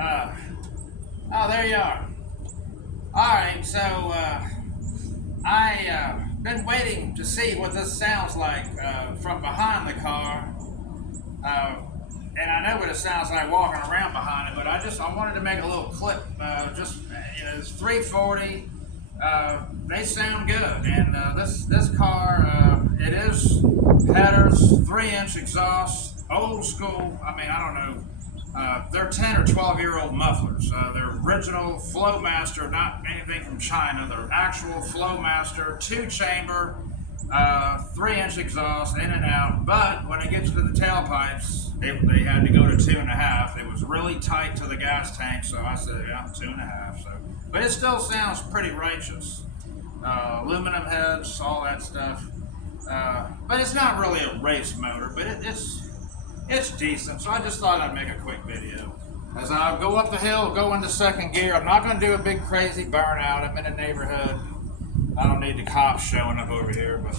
Oh, there you are. Alright, so, been waiting to see what this sounds like, from behind the car. Uh, and I know what it sounds like walking around behind it, but I wanted to make a little clip, it's 340. They sound good. And, this car, it is headers, 3-inch exhaust, old school. I mean, I don't know. They're 10 or 12-year-old mufflers. They're original Flowmaster, not anything from China. They're actual Flowmaster, 2-chamber, 3-inch exhaust, in and out. But when it gets to the tailpipes, they had to go to 2.5. It was really tight to the gas tank, so I said, yeah, 2.5. So, but it still sounds pretty righteous. Aluminum heads, all that stuff. But it's not really a race motor, but it's decent, so I just thought I'd make a quick video. As I go up the hill, go into second gear, I'm not going to do a big crazy burnout. I'm in a neighborhood. I don't need the cops showing up over here, but